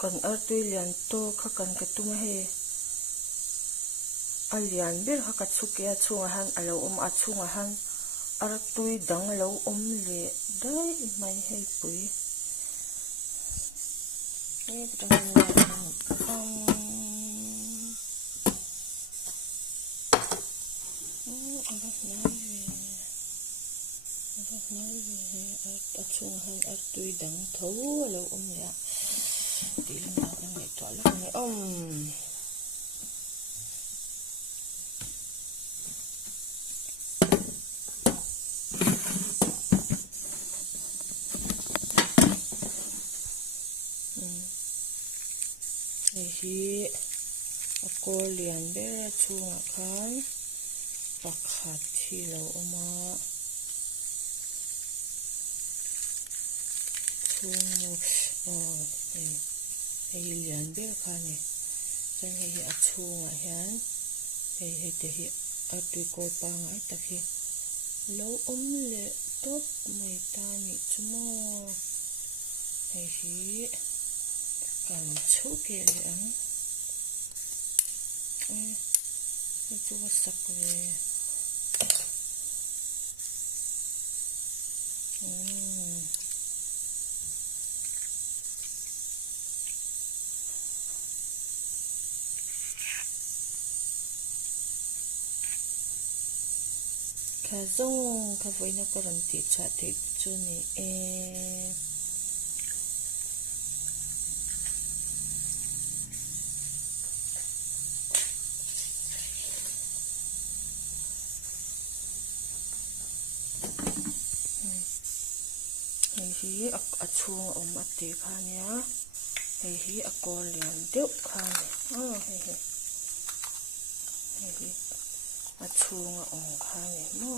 kan artui lian to kha kan ka tuma he a lian ber kha ka chuke a chunga han alo a chunga han artui dang lo le dai mai hei pui e dang a chung han artui dang tho lo le ti lang na kan ngai to la ngai hi a kol lian be chunga khan pakhat hi lo oma hei lian ber kha ni chan hei a chunga hian hei te hi artui kol pa ngai tak hi lo le top mai ta ni chumo hei hi kan chu ke le ang chu wa sak le kha zong kha voina karan ti cha te chu ni hei a chung a te kha nia hei a kol lian deuh kha ni hei a chung kha ni mo